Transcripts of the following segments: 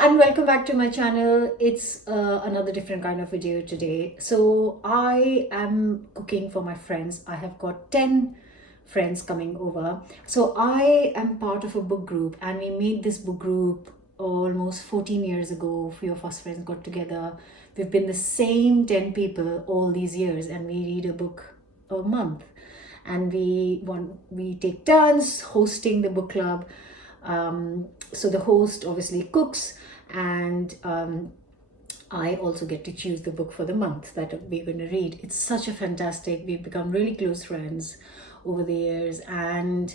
and welcome back to my channel. It's another different kind of video today. So I am cooking for my friends. I have got 10 friends coming over. So I am part of a book group, and we made this book group almost 14 years ago. A few of us friends got together. We've been the same 10 people all these years, and we read a book a month. And we take turns hosting the book club. So the host obviously cooks, and I also get to choose the book for the month that we're going to read. It's such a fantastic, we've become really close friends over the years, and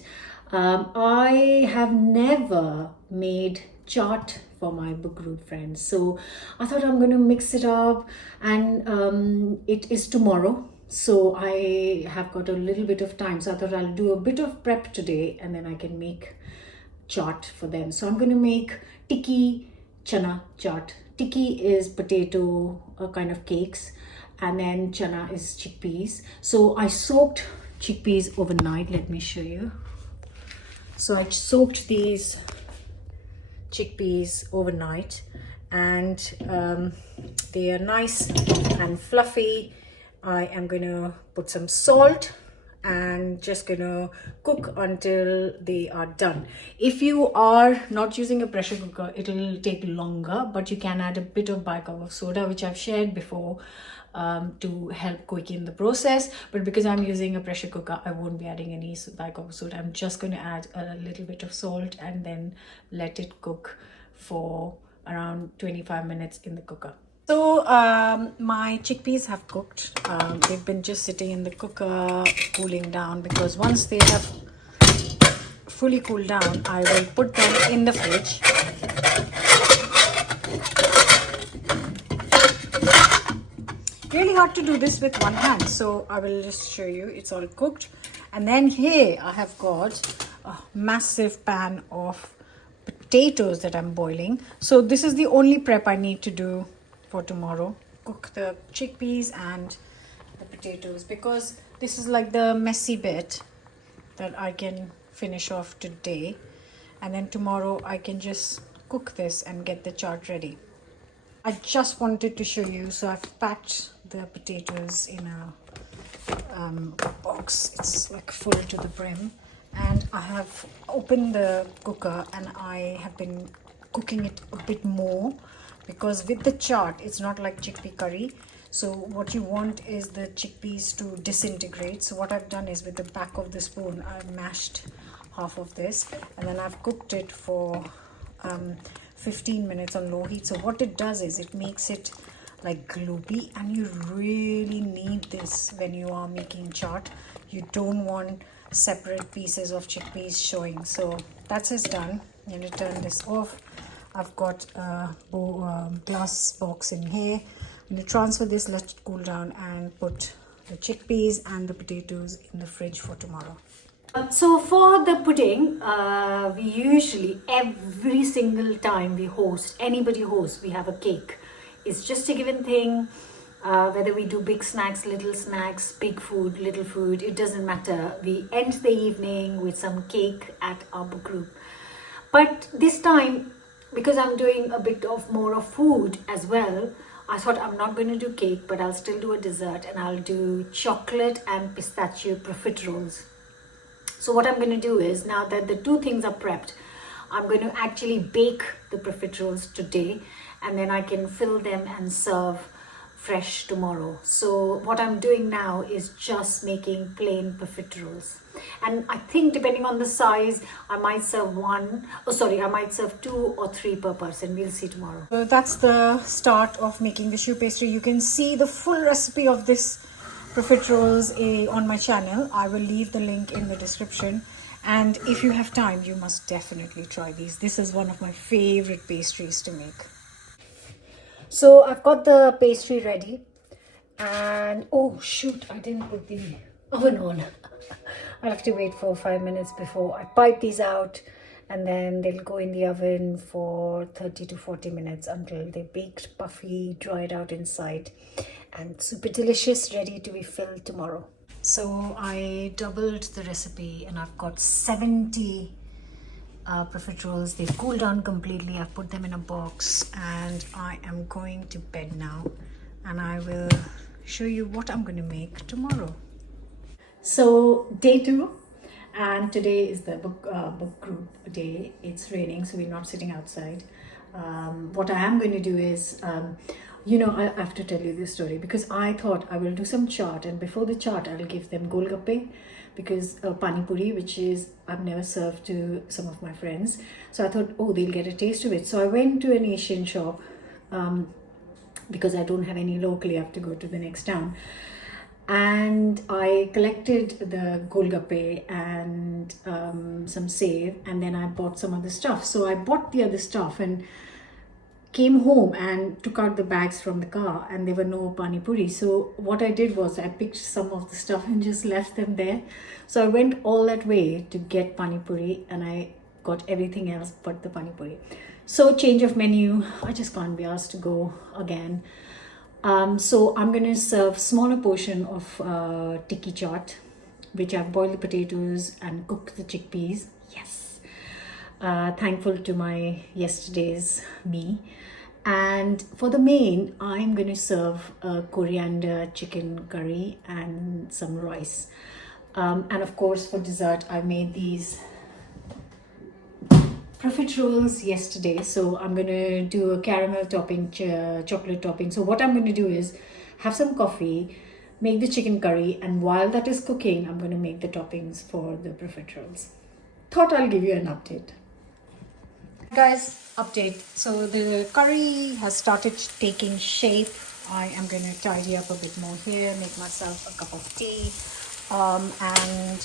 I have never made chaat for my book group friends. So I thought I'm going to mix it up, and it is tomorrow. So I have got a little bit of time. So I thought I'll do a bit of prep today, and then I can make chaat for them. So I'm going to make tikki chana chaat. Tikki is potato kind of cakes, and then chana is chickpeas. So I soaked chickpeas overnight. Let me show you. So I soaked these chickpeas overnight, and they are nice and fluffy. I am going to put some salt and just gonna cook until they are done. If you are not using a pressure cooker, it'll take longer, but you can add a bit of bicarb soda, which I've shared before, to help quicken the process. But because I'm using a pressure cooker, I won't be adding any bicarb soda. I'm just going to add a little bit of salt and then let it cook for around 25 minutes in the cooker. So my chickpeas have cooked. They've been just sitting in the cooker cooling down, because once they have fully cooled down, I will put them in the fridge. Really hard to do this with one hand, so I will just show you. It's all cooked. And then here I have got a massive pan of potatoes that I'm boiling. So this is the only prep I need to do for tomorrow. Cook the chickpeas and the potatoes, because this is like the messy bit that I can finish off today, and then tomorrow I can just cook this and get the chaat ready. I just wanted to show you. So I've packed the potatoes in a box. It's like full to the brim, and I have opened the cooker and I have been cooking it a bit more, because with the chaat it's not like chickpea curry. So what you want is the chickpeas to disintegrate. So what I've done is, with the back of the spoon, I've mashed half of this, and then I've cooked it for 15 minutes on low heat. So what it does is, it makes it like gloopy, and you really need this when you are making chaat. You don't want separate pieces of chickpeas showing. So that's it done. I'm going to turn this off. I've got a glass box in here. I'm going to transfer this, let it cool down, and put the chickpeas and the potatoes in the fridge for tomorrow. So for the pudding, we usually, every single time we host, anybody hosts, we have a cake. It's just a given thing. Whether we do big snacks, little snacks, big food, little food, it doesn't matter. We end the evening with some cake at our book group. But this time, because I'm doing a bit of more of food as well, I thought I'm not going to do cake, but I'll still do a dessert, and I'll do chocolate and pistachio profiteroles. So what I'm going to do is, now that the two things are prepped, I'm going to actually bake the profiteroles today, and then I can fill them and serve fresh tomorrow. So what I'm doing now is just making plain profiteroles, and I think depending on the size, I might serve I might serve 2 or 3 per person. We'll see tomorrow. So that's the start of making the choux pastry. You can see the full recipe of this profiteroles on my channel. I will leave the link in the description, and if you have time, you must definitely try these. This is one of my favorite pastries to make. So I've got the pastry ready, and oh shoot, I didn't put the oven on. I'll have to wait for 5 minutes before I pipe these out, and then they'll go in the oven for 30 to 40 minutes until they're baked, puffy, dried out inside, and super delicious, ready to be filled tomorrow. So I doubled the recipe, and I've got 70 profiteroles. They've cooled down completely. I've put them in a box and I am going to bed now, and I will show you what I'm going to make tomorrow. So day 2, and today is the book group day. It's raining, so we're not sitting outside. What I am going to do is, I have to tell you this story because I thought I will do some chaat, and before the chaat I'll give them golgappe, because pani puri, which is I've never served to some of my friends. So I thought, oh, they'll get a taste of it. So I went to an Asian shop, because I don't have any locally. I have to go to the next town. And I collected the golgappe and some save, and then I bought some other stuff. So I bought the other stuff and came home and took out the bags from the car, and there were no pani puri. So what I did was I picked some of the stuff and just left them there. So I went all that way to get pani puri, and I got everything else but the pani puri. So change of menu, I just can't be asked to go again. So I'm going to serve smaller portion of tikki chaat, which I've boiled the potatoes and cooked the chickpeas. Yes. Thankful to my yesterday's me. And for the main, I'm going to serve coriander chicken curry and some rice. And of course, for dessert, I made these profiteroles yesterday, so I'm going to do a caramel topping, chocolate topping. So what I'm going to do is have some coffee, make the chicken curry, and while that is cooking, I'm going to make the toppings for the profiteroles. Thought I'll give you an update. Guys, update. So the curry has started taking shape. I am going to tidy up a bit more here, make myself a cup of tea. And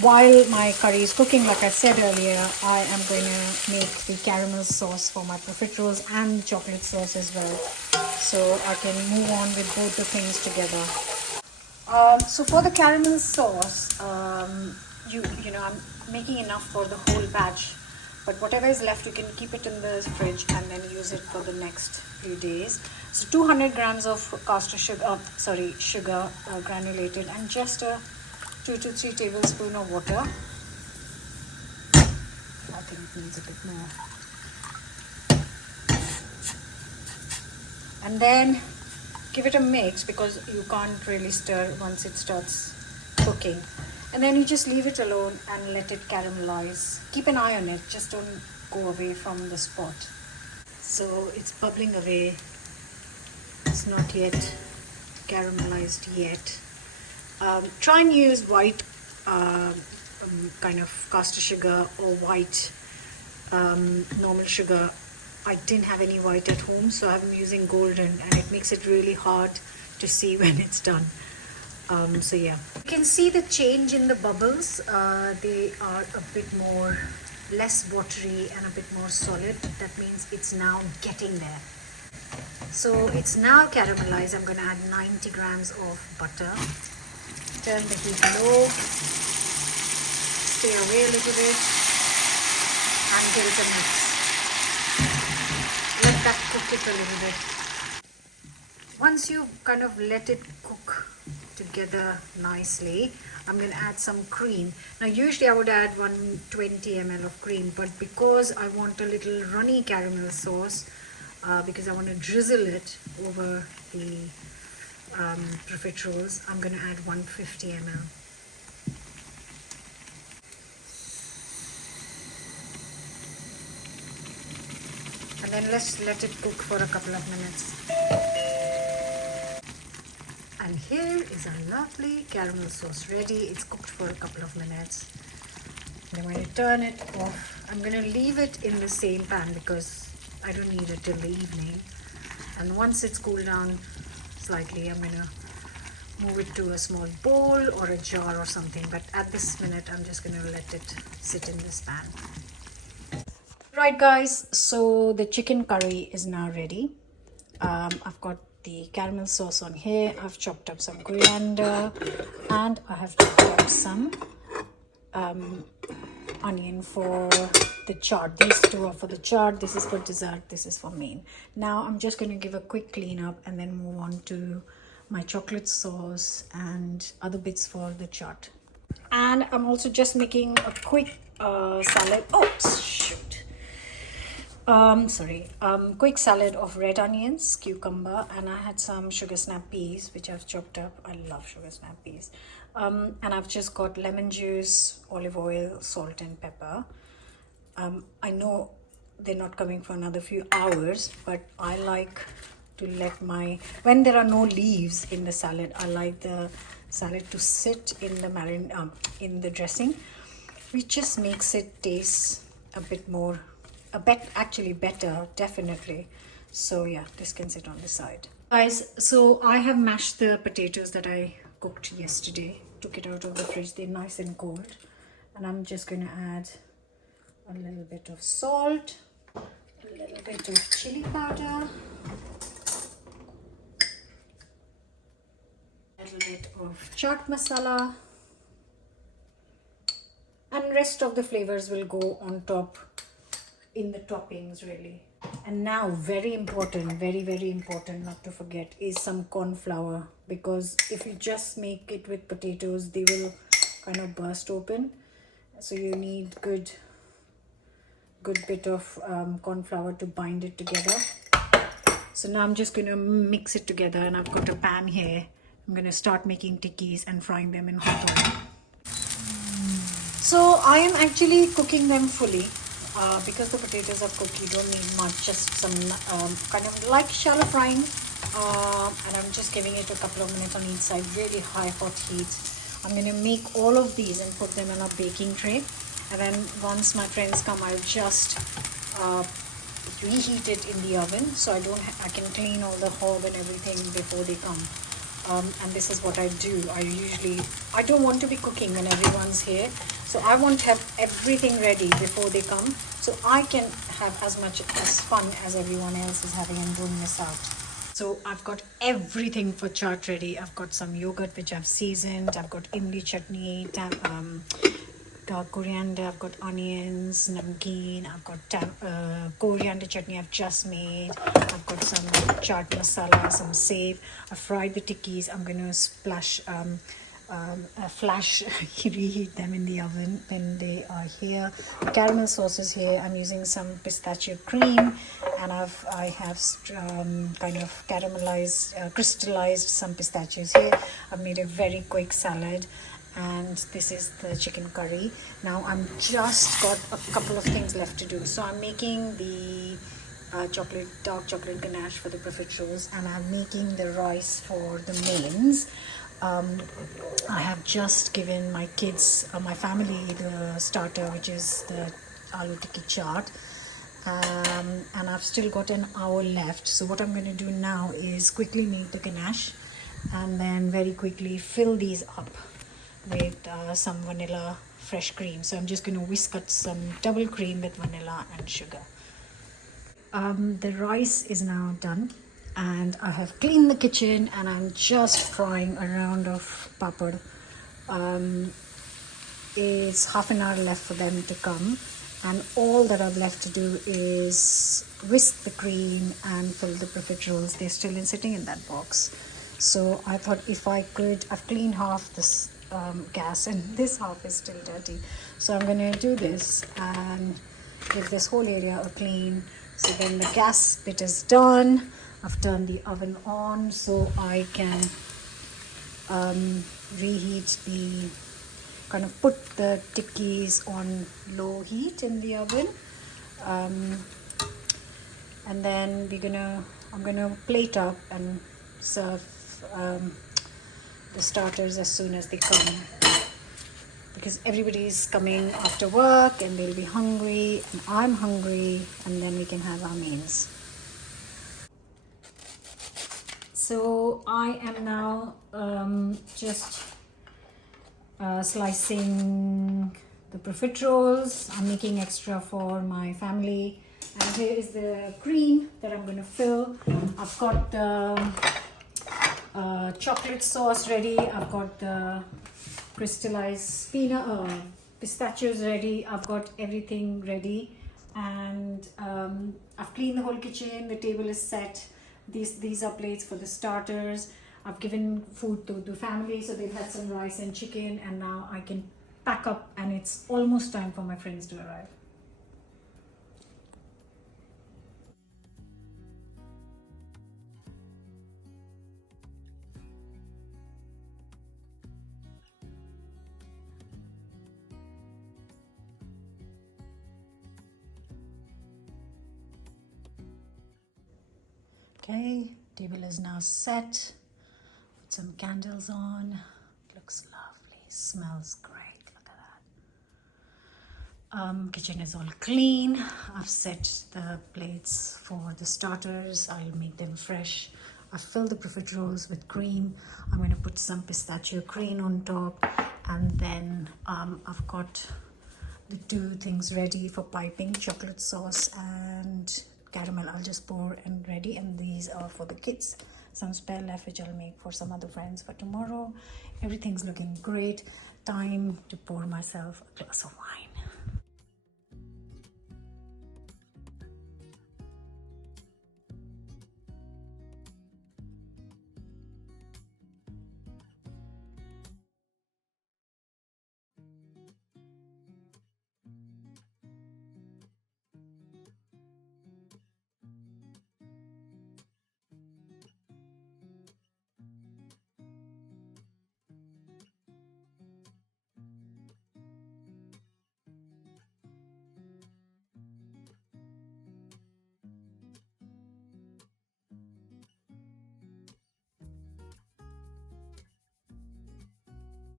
while my curry is cooking, like I said earlier, I am going to make the caramel sauce for my profiteroles and the chocolate sauce as well, so I can move on with both the things together. So for the caramel sauce, I'm making enough for the whole batch, but whatever is left you can keep it in the fridge and then use it for the next few days. So 200 grams of sugar granulated, and just a 2 to 3 tablespoons of water. I think it needs a bit more. And then give it a mix, because you can't really stir once it starts cooking. And then you just leave it alone and let it caramelize. Keep an eye on it, just don't go away from the spot. So it's bubbling away. It's not yet caramelized yet. Try and use white kind of caster sugar or white normal sugar. I didn't have any white at home, so I'm using golden, and it makes it really hard to see when it's done. So yeah, you can see the change in the bubbles. They are a bit more less watery and a bit more solid. That means it's now getting there. So it's now caramelized. I'm going to add 90 grams of butter. Turn the heat low, stay away a little bit, and give it a mix. Let that cook it a little bit. Once you kind of let it cook together nicely, I'm going to add some cream. Now usually I would add 120 ml of cream, but because I want a little runny caramel sauce, because I want to drizzle it over the profiteroles, I'm going to add 150 ml. And then let's let it cook for a couple of minutes. And here is our lovely caramel sauce ready. It's cooked for a couple of minutes. And I'm going to turn it off. I'm going to leave it in the same pan because I don't need it till the evening. And once it's cooled down slightly, I'm going to move it to a small bowl or a jar or something. But at this minute, I'm just going to let it sit in this pan. Right guys, so the chicken curry is now ready. I've got the caramel sauce on here. I've chopped up some coriander, and I have chopped up some onion for the chaat. These two are for the chaat. This is for dessert. This is for main. Now I'm just going to give a quick clean up and then move on to my chocolate sauce and other bits for the chaat. And I'm also just making a quick salad. Oh, shoot. Quick salad of red onions, cucumber, and I had some sugar snap peas, which I've chopped up. I love sugar snap peas. And I've just got lemon juice, olive oil, salt, and pepper. I know they're not coming for another few hours, but I like to let when there are no leaves in the salad, I like the salad to sit in the in the dressing, which just makes it taste a bit more, actually better, definitely. So yeah, this can sit on the side. Guys, so I have mashed the potatoes that I cooked yesterday, took it out of the fridge, they're nice and cold, and I'm just going to add a little bit of salt, a little bit of chili powder, a little bit of chaat masala, and rest of the flavors will go on top in the toppings really. And now, very important, very important, not to forget, is some corn flour, because if you just make it with potatoes, they will kind of burst open. So you need good bit of corn flour to bind it together. So now I'm just going to mix it together, and I've got a pan here. I'm going to start making tikkis and frying them in hot oil. So I am actually cooking them fully. Because the potatoes are cooked, you don't need much, just some kind of like shallow frying, and I'm just giving it a couple of minutes on each side, really high hot heat. I'm going to make all of these and put them in a baking tray, and then once my friends come, I'll just reheat it in the oven, so I can clean all the hob and everything before they come. And this is what I do. I don't want to be cooking when everyone's here, so I want to have everything ready before they come, so I can have as much as fun as everyone else is having and don't miss out. So I've got everything for chaat ready. I've got some yogurt which I've seasoned, I've got imli chutney, coriander, I've got onions, namkeen, I've got coriander chutney I've just made, I've got some chaat masala, some save. I fried the tikkis. I'm going to reheat them in the oven when they are here. The caramel sauce is here. I'm using some pistachio cream, and I have kind of caramelized, crystallized some pistachios here. I've made a very quick salad, and this is the chicken curry. Now I'm just got a couple of things left to do. So I'm making the dark chocolate ganache for the profiteroles, and I'm making the rice for the mains. I have just given my kids, my family, the starter, which is the aloo tikki chaat, and I've still got an hour left. So what I'm going to do now is quickly make the ganache, and then very quickly fill these up with some vanilla fresh cream. So I'm just going to whisk up some double cream with vanilla and sugar. The rice is now done, and I have cleaned the kitchen, and I'm just frying a round of papad. It's half an hour left for them to come, and all that I've left to do is whisk the cream and fill the profiteroles. They're still sitting in that box. So I thought if I could, I've cleaned half this gas, and this half is still dirty. So I'm going to do this and give this whole area a clean. So then the gas bit is done. I've turned the oven on so I can reheat kind of put the tikkis on low heat in the oven. And then I'm gonna plate up and serve the starters as soon as they come, because everybody's coming after work and they'll be hungry, and I'm hungry, and then we can have our mains. So I am now just slicing the profiteroles. I'm making extra for my family, and here is the cream that I'm going to fill. I've got the chocolate sauce ready. I've got the crystallized pistachios ready. I've got everything ready, and I've cleaned the whole kitchen. The table is set. These are plates for the starters. I've given food to the family, so they've had some rice and chicken, and now I can pack up, and it's almost time for my friends to arrive. Okay, table is now set. Put some candles on. Looks lovely. Smells great. Look at that. Kitchen is all clean. I've set the plates for the starters. I'll make them fresh. I've filled the profiteroles with cream. I'm going to put some pistachio cream on top, and then I've got the two things ready for piping: chocolate sauce and caramel. I'll just pour and ready, and these are for the kids. Some spare left which I'll make for some other friends for tomorrow. Everything's looking great. Time to pour myself a glass of wine.